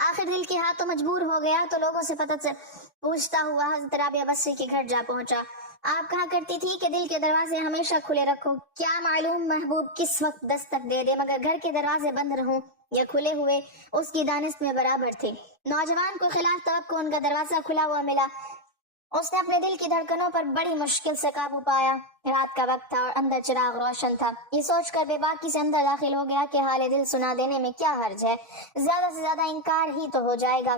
آخر دل کے ہاتھوں مجبور ہو گیا تو لوگوں سے پوچھتا ہوا حضرت رابعہ بصری کے گھر جا پہنچا۔ آپ کہا کرتی تھی کہ دل کے دروازے ہمیشہ کھلے رکھو، کیا معلوم محبوب کس وقت دستک دے دے، مگر گھر کے دروازے بند رہوں یا کھلے ہوئے اس کی دانست میں برابر تھے۔ نوجوان کو خلاف توقع ان کا دروازہ کھلا ہوا ملا۔ اس نے اپنے دل کی دھڑکنوں پر بڑی مشکل سے قابو پایا۔ رات کا وقت تھا اور اندر چراغ روشن تھا۔ یہ سوچ کر بے باکی سے اندر داخل ہو گیا کہ حال دل سنا دینے میں کیا حرج ہے، زیادہ سے زیادہ انکار ہی تو ہو جائے گا،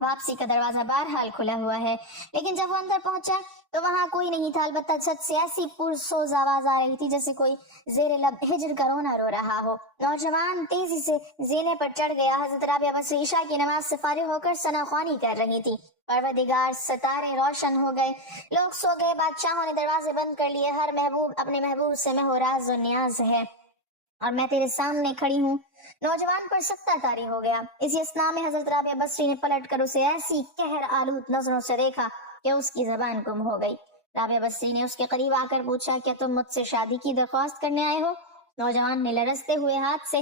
واپسی کا دروازہ بہرحال کھلا ہوا ہے۔ لیکن جب وہ اندر پہنچا تو وہاں کوئی نہیں تھا، البتہ چھت سے ایسی پرسوز آواز آ رہی تھی جیسے کوئی زیر لب ہجر کا رونا رو رہا ہو۔ نوجوان تیزی سے زینے پر چڑھ گیا۔ حضرت رابعہ بصری عشاء کی نماز سے فارغ ہو کر ثنا خوانی کر رہی تھی۔ پروردگار، ستارے روشن ہو گئے، لوگ سو گئے، بادشاہوں نے دروازے بند کر لیے، ہر محبوب اپنے محبوب سے میں راز و نیاز ہے اور میں تیرے سامنے کھڑی ہوں۔ نوجوان پر سکتہ طاری ہو گیا۔ اسی اثناء میں حضرت رابعہ بصری نے پلٹ کر اسے ایسی قہر آلود نظروں سے دیکھا کہ اس کی زبان گم ہو گئی۔ رابعہ بصری نے اس کے قریب آ کر پوچھا، کیا تم مجھ سے شادی کی درخواست کرنے آئے ہو؟ نوجوان نے لرزتے ہوئے ہاتھ سے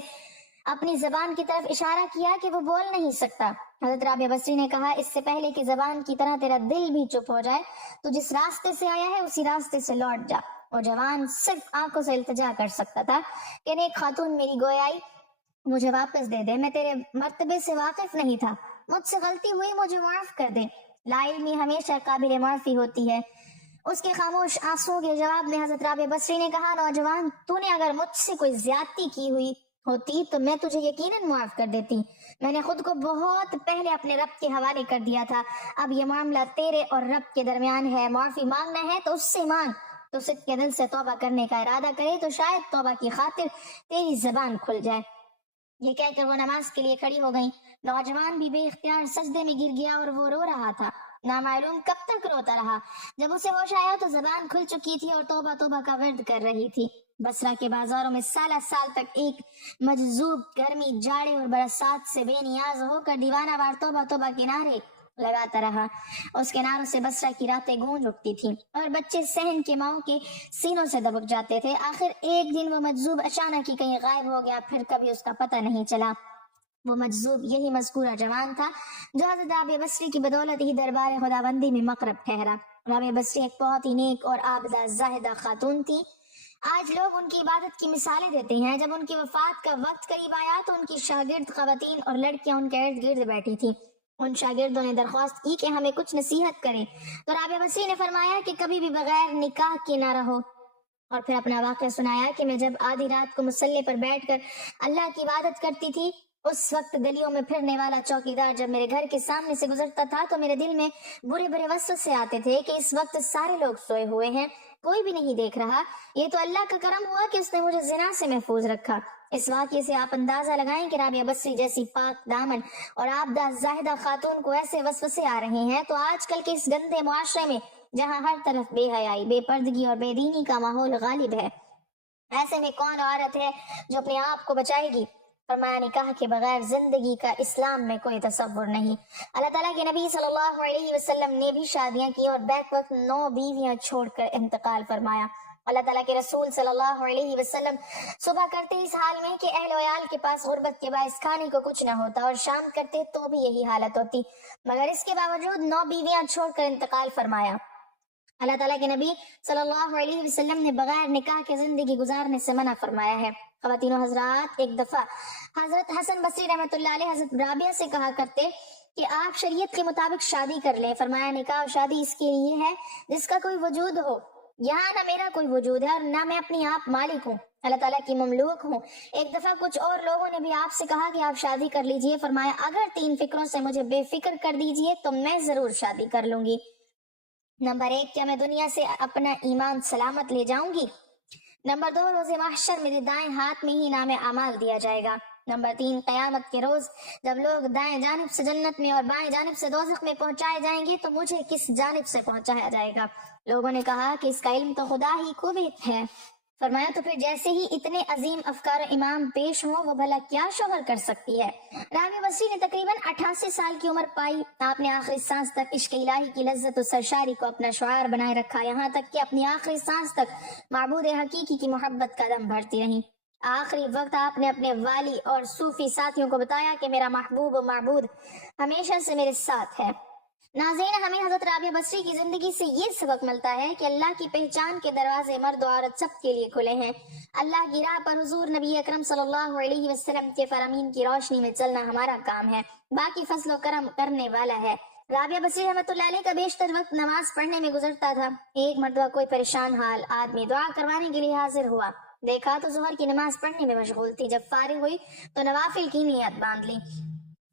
اپنی زبان کی طرف اشارہ کیا کہ وہ بول نہیں سکتا۔ حضرت رابعہ بصری نے کہا، اس سے پہلے کہ زبان کی طرح تیرا دل بھی چپ ہو جائے، تو جس راستے سے آیا ہے اسی راستے سے لوٹ جا۔ وہ جوان صرف آنکھوں سے التجا کر سکتا تھا کہ نیک خاتون میری گویائی مجھے واپس دے دے، میں تیرے مرتبے سے واقف نہیں تھا، مجھ سے غلطی ہوئی، مجھے معاف کر دے۔ لا علمی ہمیشہ قابل معافی ہوتی ہے۔ اس کے خاموش آنسوؤں کے جواب میں حضرت رابعہ بصری نے کہا، نوجوان، تو نے اگر مجھ سے کوئی زیادتی کی ہوئی ہوتی تو میں تجھے یقیناً معاف کر دیتی۔ میں نے خود کو بہت پہلے اپنے رب کے حوالے کر دیا تھا۔ اب یہ معاملہ تیرے اور رب کے درمیان ہے، معافی مانگنا ہے تو اس سے مانگ۔ تو صدق کے دل سے توبہ کرنے کا ارادہ کرے تو شاید توبہ کی خاطر تیری زبان کھل جائے۔ یہ کہہ کر وہ نماز کے لیے کھڑی ہو گئی۔ نوجوان بھی بے اختیار سجدے میں گر گیا اور وہ رو رہا تھا۔ نامعلوم کب تک روتا رہا۔ جب اسے ہوش آیا تو زبان کھل چکی تھی اور توبہ توبہ کا ورد کر رہی تھی۔ بصرہ کے بازاروں میں سالہ سال تک ایک مجذوب گرمی، جاڑے اور برسات سے بے نیاز ہو کر دیوانہ وار توبہ توبہ کے نعرے لگاتا رہا۔ اس کے نعروں سے بصرہ کی راتیں گونج اٹھتی تھیں اور بچے صحن کے ماؤں کے سینوں سے دبک جاتے تھے۔ آخر ایک دن وہ مجذوب اچانک ہی کہیں غائب ہو گیا، پھر کبھی اس کا پتہ نہیں چلا۔ وہ مجذوب یہی مذکورہ جوان تھا جو حضرت رابعہ بصری کی بدولت ہی دربار خداوندی میں مقرب ٹھہرا۔ رابعہ بصری ایک بہت ہی نیک اور عابدہ زاہدہ خاتون تھی۔ آج لوگ ان کی عبادت کی مثالیں دیتے ہیں۔ جب ان کی وفات کا وقت قریب آیا تو ان کی شاگرد خواتین اور لڑکیاں ان کے ارد گرد بیٹھی تھیں۔ ان شاگردوں نے درخواست کی کہ ہمیں کچھ نصیحت کریں، تو رابعہ بصری نے فرمایا کہ کبھی بھی بغیر نکاح کے نہ رہو، اور پھر اپنا واقعہ سنایا کہ میں جب آدھی رات کو مصلی پر بیٹھ کر اللہ کی عبادت کرتی تھی، اس وقت گلیوں میں پھرنے والا چوکیدار جب میرے گھر کے سامنے سے گزرتا تھا تو میرے دل میں برے برے وسوسے آتے تھے کہ اس وقت سارے لوگ سوئے ہوئے ہیں، کوئی بھی نہیں دیکھ رہا، یہ تو اللہ کا کرم ہوا کہ اس نے مجھے زنا سے محفوظ رکھا۔ اس واقعے سے آپ اندازہ لگائیں کہ رابعہ بصری جیسی پاک دامن اور عابدہ زاہدہ خاتون کو ایسے وسوسے آ رہے ہیں تو آج کل کے اس گندے معاشرے میں جہاں ہر طرف بے حیائی، بے پردگی اور بے دینی کا ماحول غالب ہے، ایسے میں کون عورت ہے جو اپنے آپ کو بچائے گی؟ فرمایا، نکاح کے بغیر زندگی کا اسلام میں کوئی تصور نہیں۔ اللہ تعالیٰ کے نبی صلی اللہ علیہ وسلم نے بھی شادیاں کی اور بیک وقت 9 بیویاں چھوڑ کر انتقال فرمایا۔ اللہ تعالیٰ کے رسول صلی اللہ علیہ وسلم صبح کرتے اس حال میں کہ اہل و عیال کے پاس غربت کے باعث کھانے کو کچھ نہ ہوتا، اور شام کرتے تو بھی یہی حالت ہوتی، مگر اس کے باوجود 9 بیویاں چھوڑ کر انتقال فرمایا۔ اللہ تعالیٰ کے نبی صلی اللہ علیہ وسلم نے بغیر نکاح کے زندگی گزارنے سے منع فرمایا ہے۔ خواتین و حضرات، ایک دفعہ حضرت حسن بصری رحمۃ اللہ علیہ حضرت رابعہ سے کہا کرتے کہ آپ شریعت کے مطابق شادی کر لیں۔ فرمایا، نکاح و شادی اس کے لیے ہے جس کا کوئی وجود ہو، یہاں نہ میرا کوئی وجود ہے اور نہ میں اپنی آپ مالک ہوں، اللہ تعالیٰ کی مملوک ہوں۔ ایک دفعہ کچھ اور لوگوں نے بھی آپ سے کہا کہ آپ شادی کر لیجئے۔ فرمایا، اگر 3 فکروں سے مجھے بے فکر کر دیجئے تو میں ضرور شادی کر لوں گی۔ نمبر 1، کیا میں دنیا سے اپنا ایمان سلامت لے جاؤں گی؟ نمبر 2، روز محشر میرے دائیں ہاتھ میں ہی نام اعمال دیا جائے گا۔ نمبر 3، قیامت کے روز جب لوگ دائیں جانب سے جنت میں اور بائیں جانب سے دوزخ میں پہنچائے جائیں گے تو مجھے کس جانب سے پہنچایا جائے گا؟ لوگوں نے کہا کہ اس کا علم تو خدا ہی کو بھی ہے۔ فرمایا، تو پھر جیسے ہی اتنے عظیم افکار و امام پیش ہوں وہ بھلا کیا شوہر کر سکتی ہے؟ رابعہ بصری نے تقریباً 88 سال کی عمر پائی۔ آپ نے آخری سانس تک عشق الہی کی لذت و سرشاری کو اپنا شعار بنائے رکھا، یہاں تک کہ اپنی آخری سانس تک معبود حقیقی کی محبت کا دم بھرتی رہیں۔ آخری وقت آپ نے اپنے والی اور صوفی ساتھیوں کو بتایا کہ میرا محبوب و معبود ہمیشہ سے میرے ساتھ ہے۔ ناظرین، ہمیں حضرت رابعہ بصری کی زندگی سے یہ سبق ملتا ہے کہ اللہ کی پہچان کے دروازے مرد و عورت سب کے لیے کھلے ہیں۔ اللہ کی راہ پر حضور نبی اکرم صلی اللہ علیہ وسلم کے فرامین کی روشنی میں چلنا ہمارا کام ہے، باقی فضل و کرم کرنے والا ہے۔ رابعہ بصری رحمۃ اللہ علیہ کا بیشتر وقت نماز پڑھنے میں گزرتا تھا۔ ایک مرتبہ کوئی پریشان حال آدمی دعا کروانے کے لیے حاضر ہوا، دیکھا تو ظہر کی نماز پڑھنے میں مشغول تھی۔ جب فارغ ہوئی تو نوافل کی نیت باندھ لی۔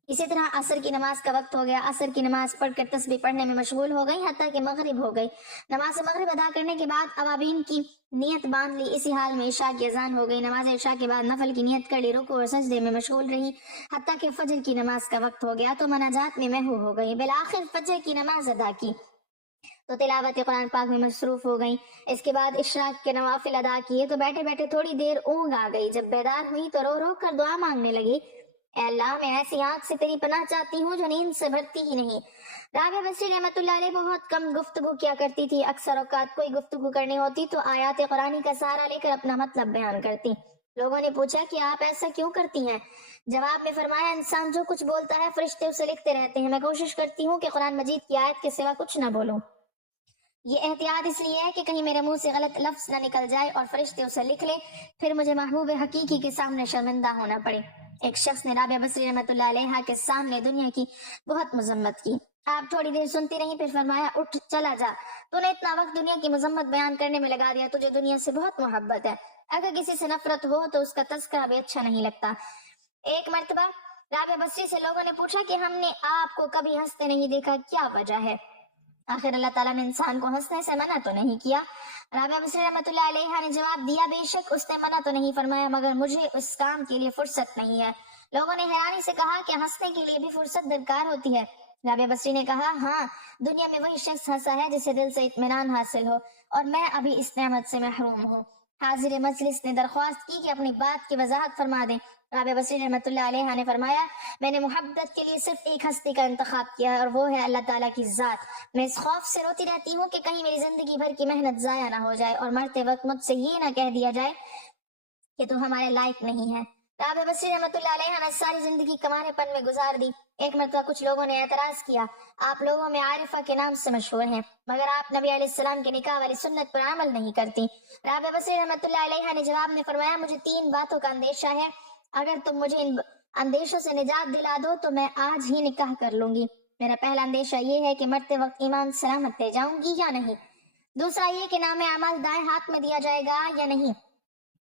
اسی طرح عصر کی نماز کا وقت ہو گیا، عصر کی نماز پڑھ کر تسبیح پڑھنے میں مشغول ہو گئی حتیٰ کہ مغرب ہو گئی۔ نماز مغرب ادا کرنے کے بعد اوابین کی نیت باندھ لی۔ اسی حال میں عشاء کی اذان ہو گئی، نماز عشاء کے بعد نفل کی نیت کر لی، رکوع اور سجدے میں مشغول رہی حتیٰ کہ فجر کی نماز کا وقت ہو گیا تو مناجات میں محو ہو گئی۔ بالآخر فجر کی نماز ادا کی تو تلاوت قرآن پاک میں مصروف ہو گئی۔ اس کے بعد اشراق کے نوافل ادا کیے تو بیٹھے بیٹھے تھوڑی دیر اونگ آ گئی۔ جب بیدار ہوئی تو رو رو کر دعا مانگنے لگی، اے اللہ، میں ایسی آنکھ سے تیری پناہ چاہتی ہوں جو نیند سے بھرتی ہی نہیں۔ رابعہ بصری رحمۃ اللہ علیہ بہت کم گفتگو کیا کرتی تھی، اکثر اوقات کوئی گفتگو کرنی ہوتی تو آیات قرآنی کا سہارا لے کر اپنا مطلب بیان کرتی۔ لوگوں نے پوچھا کہ آپ ایسا کیوں کرتی ہیں؟ جواب میں فرمایا، انسان جو کچھ بولتا ہے فرشتے اسے لکھتے رہتے ہیں، میں کوشش کرتی ہوں کہ قرآن مجید کی آیت کے سوا کچھ نہ بولوں۔ یہ احتیاط اس لیے ہے کہ کہیں میرے منہ سے غلط لفظ نہ نکل جائے اور فرشتے اسے لکھ لے، پھر مجھے محبوب حقیقی کے سامنے شرمندہ ہونا پڑے۔ ایک شخص نے رابعہ بصری رحمۃ اللہ علیہ کے سامنے دنیا کی بہت مذمت کی۔ آپ تھوڑی دیر سنتی رہی، پھر فرمایا، اٹھ چلا جا، تو نے اتنا وقت دنیا کی مذمت بیان کرنے میں لگا دیا، تجھے دنیا سے بہت محبت ہے، اگر کسی سے نفرت ہو تو اس کا تذکرہ بھی اچھا نہیں لگتا۔ ایک مرتبہ رابعہ بصری سے لوگوں نے پوچھا کہ ہم نے آپ کو کبھی ہنستے نہیں دیکھا، کیا وجہ ہے؟ آخر اللہ تعالیٰ نے انسان کو ہنسنے سے منع تو نہیں کیا۔ رابعہ بصری رحمۃ اللہ علیہ نے جواب دیا، بے شک اس نے منع تو نہیں فرمایا مگر مجھے اس کام کے لیے فرصت نہیں ہے۔ لوگوں نے حیرانی سے کہا کہ ہنسنے کے لیے بھی فرصت درکار ہوتی ہے؟ رابعہ بصری نے کہا، ہاں، دنیا میں وہی شخص ہنسا ہے جسے دل سے اطمینان حاصل ہو، اور میں ابھی اس نعمت سے محروم ہوں۔ حاضر مجلس نے درخواست کی کہ اپنی بات کی وضاحت فرما دیں۔ رابعہ بصری رحمۃ اللہ علیہ نے فرمایا، میں نے محبت کے لیے صرف ایک ہستی کا انتخاب کیا ہے اور وہ ہے اللہ تعالیٰ کی ذات۔ میں اس خوف سے روتی رہتی ہوں کہ کہیں میری زندگی بھر کی محنت ضائع نہ ہو جائے اور مرتے وقت مجھ سے یہ نہ کہہ دیا جائے کہ تو ہمارے لائق نہیں ہے۔ رابعہ بصری رحمۃ اللہ علیہ نے ساری زندگی کمانے پن میں گزار دی۔ ایک مرتبہ کچھ لوگوں نے اعتراض کیا، آپ لوگوں میں عارفہ کے نام سے مشہور ہیں مگر آپ نبی علیہ السلام کے نکاح والی سنت پر عمل نہیں کرتی۔ رابعہ بصری رحمۃ اللہ علیہ نے جواب میں فرمایا، مجھے 3 باتوں کا اندیشہ ہے، اگر تم مجھے ان اندیشوں سے نجات دلا دو تو میں آج ہی نکاح کر لوں گی۔ میرا پہلا اندیشہ یہ ہے کہ مرتے وقت ایمان سلامت لے جاؤں گی یا نہیں، دوسرا یہ کہ نام اعمال دائیں ہاتھ میں دیا جائے گا یا نہیں،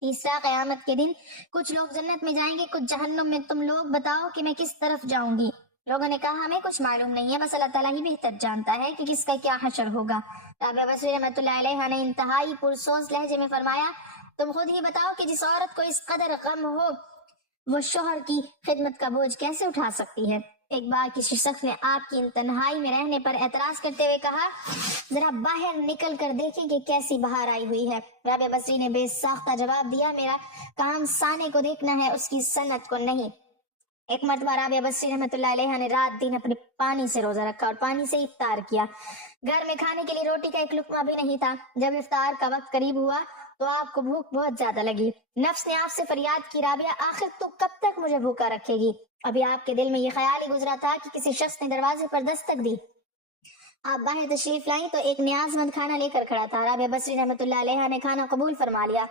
تیسرا قیامت کے دن کچھ لوگ جنت میں جائیں گے، کچھ جہنم میں، تم لوگ بتاؤ کہ میں کس طرف جاؤں گی؟ لوگوں نے کہا، ہمیں کچھ معلوم نہیں ہے، بس اللہ تعالیٰ ہی بہتر جانتا ہے کہ کس کا کیا حشر ہوگا۔ رابعہ بصری رحمۃ اللہ علیہ نے انتہائی پرسوز لہجے میں فرمایا، تم خود ہی بتاؤ کہ جس عورت کو اس قدر غم ہو وہ شوہر کی خدمت کا بوجھ کیسے اٹھا سکتی ہے؟ ایک بار کسی شخص نے آپ کی ان تنہائی میں رہنے پر اعتراض کرتے ہوئے کہا، ذرا باہر نکل کر دیکھیں کہ کیسی بہار آئی ہوئی ہے۔ رابعہ بصری نے بے ساختہ جواب دیا، میرا کام سانے کو دیکھنا ہے، اس کی صنعت کو نہیں۔ ایک مرتبہ رابعہ بصری رحمۃ اللہ علیہ نے رات دن اپنے پانی سے روزہ رکھا اور پانی سے افطار کیا۔ گھر میں کھانے کے لیے روٹی کا ایک لقمہ بھی نہیں تھا۔ جب افطار کا وقت قریب ہوا تو آپ کو بھوک بہت زیادہ لگی۔ نفس نے آپ سے فریاد کی، رابعہ آخر تو کب تک مجھے بھوکا رکھے گی؟ ابھی آپ کے دل میں یہ خیال ہی گزرا تھا کہ کسی شخص نے دروازے پر دستک دی۔ آپ باہر تشریف لائیں تو ایک نیاز مند کھانا لے کر کھڑا تھا۔ رابعہ بصری رحمۃ اللہ علیہ نے کھانا قبول فرما لیا۔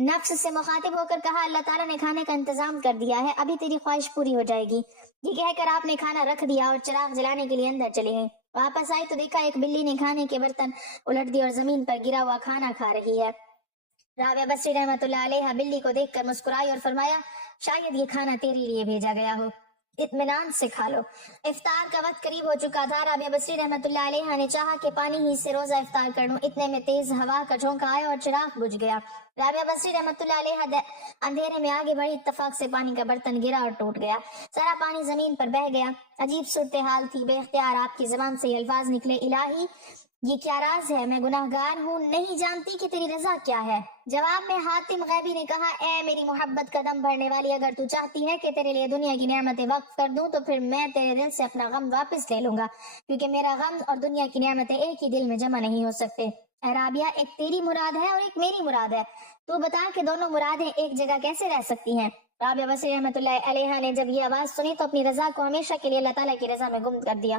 نفس سے مخاطب ہو کر کہا، اللہ تعالیٰ نے کھانے کا انتظام کر دیا ہے، ابھی تیری خواہش پوری ہو جائے گی۔ یہ کہہ کر آپ نے کھانا رکھ دیا اور چراغ جلانے کے لیے اندر چلے گئے۔ واپس آئی تو دیکھا ایک بلی نے کھانے کے برتن الٹ دی اور زمین پر گرا ہوا کھانا کھا رہی ہے۔ رابعہ بصری رحمۃ اللہ علیہ بلی کو دیکھ کر مسکرائی اور فرمایا، شاید یہ کھانا تیرے لیے بھیجا گیا ہو، اطمینان سے کھا لو۔ افطار کا وقت قریب ہو چکا تھا۔ رابعہ بصری رحمۃ اللہ علیہ نے چاہا کہ پانی ہی سے روزہ افطار کر لوں، اتنے میں تیز ہوا کا جھونکا آیا اور چراغ بجھ گیا۔ رابعہ بصری رحمۃ اللہ علیہ اندھیرے میں آگے بڑھی، اتفاق سے پانی کا برتن گرا اور ٹوٹ گیا، سارا پانی زمین پر بہہ گیا۔ عجیب صورتحال تھی، بے اختیار آپ کی زبان سے یہ الفاظ نکلے، الہی یہ کیا راز ہے، میں گناہ گار ہوں، نہیں جانتی کہ تیری رضا کیا ہے۔ جواب میں حاتم غیبی نے کہا، اے میری محبت کا دم بھرنے والی، اگر تو چاہتی ہے کہ تیرے لیے دنیا کی نعمتیں وقف کر دوں تو پھر میں تیرے دل سے اپنا غم واپس لے لوں گا، کیونکہ میرا غم اور دنیا کی نعمتیں ایک ہی دل میں جمع نہیں ہو سکتے۔ اے رابعہ، ایک تیری مراد ہے اور ایک میری مراد ہے، تو بتا کہ دونوں مرادیں ایک جگہ کیسے رہ سکتی ہیں؟ رابعہ بصری رحمۃ اللہ علیہ نے جب یہ آواز سنی تو اپنی رضا کو ہمیشہ کے لیے اللہ تعالیٰ کی رضا میں گم کر دیا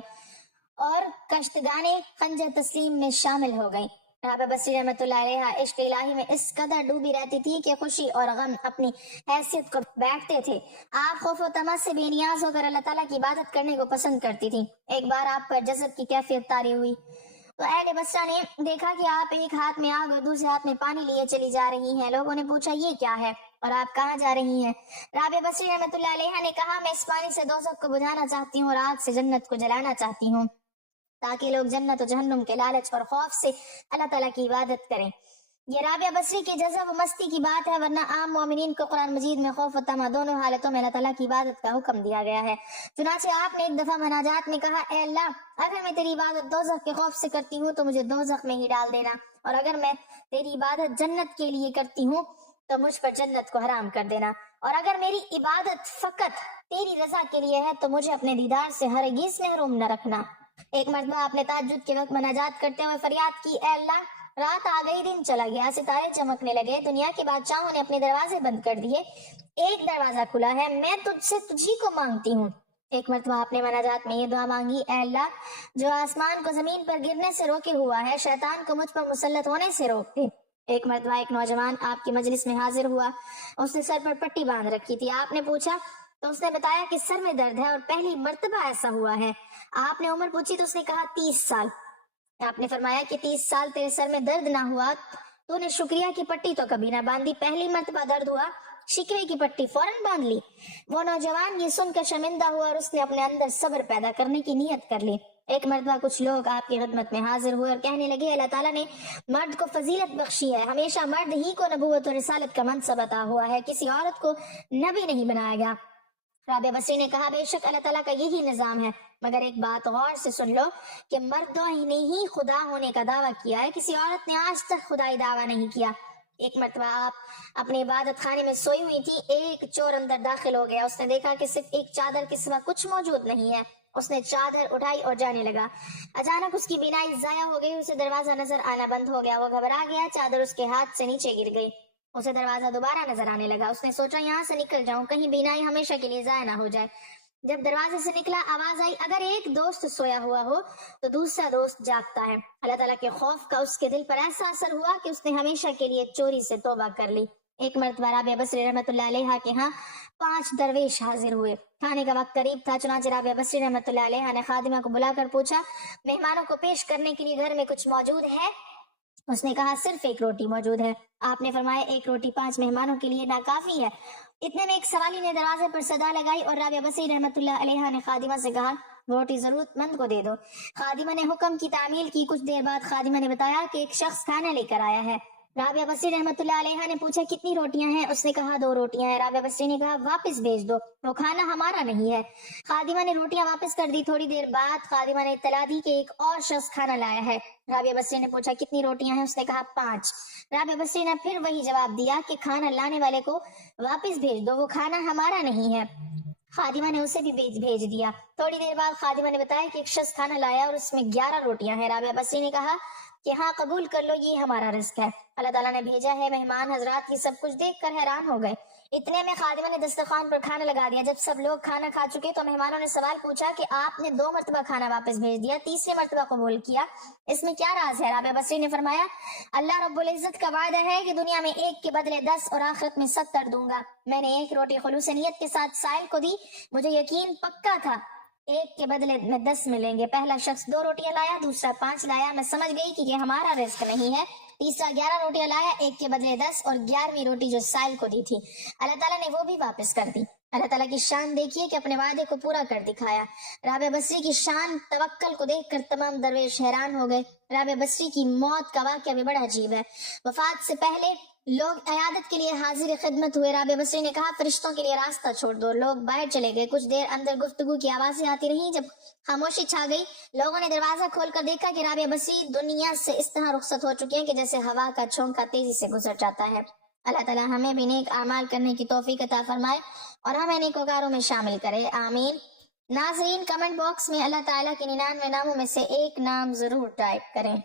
اور کشتگانے خنجر تسلیم میں شامل ہو گئی۔ رابعہ بصری رحمۃ اللہ علیہ عشق الہی میں اس قدر ڈوبی رہتی تھی کہ خوشی اور غم اپنی حیثیت کو بیٹھتے تھے۔ آپ خوف و طمع سے بے نیاز ہو کر اللہ تعالیٰ کی عبادت کرنے کو پسند کرتی تھی۔ ایک بار آپ پر جذب کی کیفیت طاری ہوئی تو اہل بصرہ نے دیکھا کہ آپ ایک ہاتھ میں آگ اور دوسرے ہاتھ میں پانی لیے چلی جا رہی ہیں۔ لوگوں نے پوچھا یہ کیا ہے اور آپ کہاں جا رہی ہیں؟ رابعہ بصری رحمۃ اللہ علیہ نے کہا میں اس پانی سے دوزخ کو بجھانا چاہتی ہوں اور آگ سے جنت کو جلانا چاہتی ہوں تاکہ لوگ جنت و جہنم کے لالچ اور خوف سے اللہ تعالیٰ کی عبادت کریں۔ یہ رابعہ بصری کے جذب و مستی کی بات ہے، ورنہ عام مومنین کو قرآن مجید میں خوف و طمع دونوں حالتوں میں اللہ تعالیٰ کی عبادت کا حکم دیا گیا ہے۔ چنانچہ آپ نے ایک دفعہ مناجات میں کہا اے اللہ، اگر میں تیری عبادت دوزخ کے خوف سے کرتی ہوں تو مجھے دوزخ میں ہی ڈال دینا، اور اگر میں تیری عبادت جنت کے لیے کرتی ہوں تو مجھ پر جنت کو حرام کر دینا، اور اگر میری عبادت فقط تیری رضا کے لیے ہے تو مجھے اپنے دیدار سے ہرگز محروم نہ رکھنا۔ ایک مرتبہ آپ نے تہجد کے وقت مناجات کرتے ہوئے فریاد کی اے اللہ، رات آ گئی، دن چلا گیا، ستارے چمکنے لگے، دنیا کے بادشاہوں نے اپنے دروازے بند کر دیے، ایک دروازہ کھلا ہے، میں تجھ سے تجھی کو مانگتی ہوں۔ ایک مرتبہ آپ نے مناجات میں یہ دعا مانگی اے اللہ، جو آسمان کو زمین پر گرنے سے روکے ہوا ہے، شیطان کو مجھ پر مسلط ہونے سے روک دے۔ ایک مرتبہ ایک نوجوان آپ کی مجلس میں حاضر ہوا، اس نے سر پر پٹی باندھ رکھی تھی۔ آپ نے پوچھا تو اس نے بتایا کہ سر میں درد ہے اور پہلی مرتبہ ایسا ہوا ہے۔ آپ نے عمر پوچھی تو اس نے کہا 30 سال۔ آپ نے فرمایا کہ 30 سال تیرے سر میں درد نہ ہوا تو نے شکریہ کی پٹی تو کبھی نہ باندھی، پہلی مرتبہ درد ہوا، شکوے کی پٹی فوراً باندھ لی۔ وہ نوجوان یہ سن کر شرمندہ ہوا اور اس نے اپنے اندر صبر پیدا کرنے کی نیت کر لی۔ ایک مرتبہ کچھ لوگ آپ کی خدمت میں حاضر ہوئے اور کہنے لگے اللہ تعالیٰ نے مرد کو فضیلت بخشی ہے، ہمیشہ مرد ہی کو نبوت اور رسالت کا منصب عطا ہوا ہے، کسی عورت کو نبی نہیں بنایا گیا۔ رابعہ بصری نے کہا بے شک اللہ تعالیٰ کا یہی نظام ہے، مگر ایک بات غور سے سن لو کہ مردوں نے ہی خدا ہونے کا دعویٰ کیا ہے، کسی عورت نے آج تک خدائی دعویٰ نہیں کیا۔ ایک مرتبہ آپ اپنے عبادت خانے میں سوئی ہوئی تھی، ایک چور اندر داخل ہو گیا، اس نے دیکھا کہ صرف ایک چادر کے سوا کچھ موجود نہیں ہے، اس نے چادر اٹھائی اور جانے لگا، اچانک اس کی بینائی ضائع ہو گئی، اسے دروازہ نظر آنا بند ہو گیا، وہ گھبرا گیا، چادر اس کے ہاتھ سے نیچے گر گئی، اسے دروازہ دوبارہ نظر آنے لگا، اس نے سوچا یہاں سے نکل جاؤں، کہیں بینائی ہمیشہ کے لیے ضائع نہ ہو جائے۔ جب دروازے سے نکلا آواز آئی اگر ایک دوست سویا ہوا ہو تو دوسرا دوست جاگتا ہے۔ اللہ تعالیٰ کے خوف کا اس کے دل پر ایسا اثر ہوا کہ اس نے ہمیشہ کے لیے چوری سے توبہ کر لی۔ ایک مرتبہ رابعہ بصری رحمۃ اللہ علیہ کے ہاں 5 درویش حاضر ہوئے، کھانے کا وقت قریب تھا، چنانچہ رابعہ بصری رحمۃ اللہ علیہ نے خادمہ کو بلا کر پوچھا مہمانوں کو پیش کرنے کے لیے گھر میں کچھ موجود ہے؟ اس نے کہا صرف ایک روٹی موجود ہے۔ آپ نے فرمایا ایک روٹی 5 مہمانوں کے لیے ناکافی ہے۔ اتنے میں ایک سوالی نے دروازے پر صدا لگائی اور رابعہ بصری رحمۃ اللہ علیہ نے خادمہ سے کہا روٹی ضرورت مند کو دے دو۔ خادمہ نے حکم کی تعمیل کی، کچھ دیر بعد خادمہ نے بتایا کہ ایک شخص کھانا لے کر آیا ہے۔ رابعہ بصری رحمۃ اللہ علیہ نے پوچھا کتنی روٹیاں ہیں؟ اس نے کہا 2 روٹیاں ہیں۔ رابعہ بصری نے کہا واپس بھیج دو، وہ کھانا ہمارا نہیں ہے۔ خادمہ نے روٹیاں واپس کر دی۔ تھوڑی دیر بعد خادمہ نے اطلاع دی کہ ایک اور شخص کھانا لایا ہے۔ رابعہ بصری نے پوچھا کتنی روٹیاں ہیں؟ اس نے کہا 5۔ رابعہ بصری نے پھر وہی جواب دیا کہ کھانا لانے والے کو واپس بھیج دو، وہ کھانا ہمارا نہیں ہے۔ خادمہ نے اسے بھی بھیج دیا۔ تھوڑی دیر بعد خادمہ نے بتایا کہ ایک شخص کھانا لایا اور اس میں 11 روٹیاں ہیں۔ رابعہ بصری نے کہا کہ ہاں قبول کر لو، یہ ہمارا رزق ہے، اللہ تعالیٰ نے بھیجا ہے۔ مہمان حضرات یہ سب کچھ دیکھ کر حیران ہو گئے۔ اتنے میں خادمہ نے دسترخوان پر کھانا لگا دیا۔ جب سب لوگ کھانا کھا چکے تو مہمانوں نے سوال پوچھا کہ آپ نے 2 مرتبہ کھانا واپس بھیج دیا، تیسری مرتبہ قبول کیا، اس میں کیا راز ہے؟ رابعہ بصری نے فرمایا اللہ رب العزت کا وعدہ ہے کہ دنیا میں 1 کے بدلے 10 اور آخرت میں 70 دوں گا۔ میں نے 1 روٹی خلوص نیت کے ساتھ سائل کو دی، مجھے یقین پکا تھا 1 کے بدلے میں 10 ملیں گے۔ پہلا شخص 2 روٹیاں لایا، دوسرا 5 لایا، میں سمجھ گئی کہ یہ ہمارا رزق نہیں ہے۔ تیسرا 11 روٹیاں لایا، 1 کے بدلے 10 اور 11ویں روٹی جو سائل کو دی تھی اللہ تعالیٰ نے وہ بھی واپس کر دی۔ اللہ تعالیٰ کی شان دیکھیے کہ اپنے وعدے کو پورا کر دکھایا۔ رابعہ بصری کی شان توکل کو دیکھ کر تمام درویش حیران ہو گئے۔ رابعہ بصری کی موت کا واقعہ بھی بڑا عجیب ہے۔ وفات سے پہلے لوگ عیادت کے لیے حاضر خدمت ہوئے۔ رابعہ بصری نے کہا فرشتوں کے لیے راستہ چھوڑ دو۔ لوگ باہر چلے گئے، کچھ دیر اندر گفتگو کی آوازیں آتی رہیں۔ جب خاموشی چھا گئی لوگوں نے دروازہ کھول کر دیکھا کہ رابعہ بصری دنیا سے اس طرح رخصت ہو چکی ہیں کہ جیسے ہوا کا جھونکا تیزی سے گزر جاتا ہے۔ اللہ تعالیٰ ہمیں بھی نیک اعمال کرنے کی توفیق عطا فرمائے اور ہمیں نیکوکاروں میں شامل کرے، آمین۔ ناظرین کمنٹ باکس میں اللہ تعالیٰ کے 99 ناموں میں سے ایک نام ضرور ٹائپ کریں۔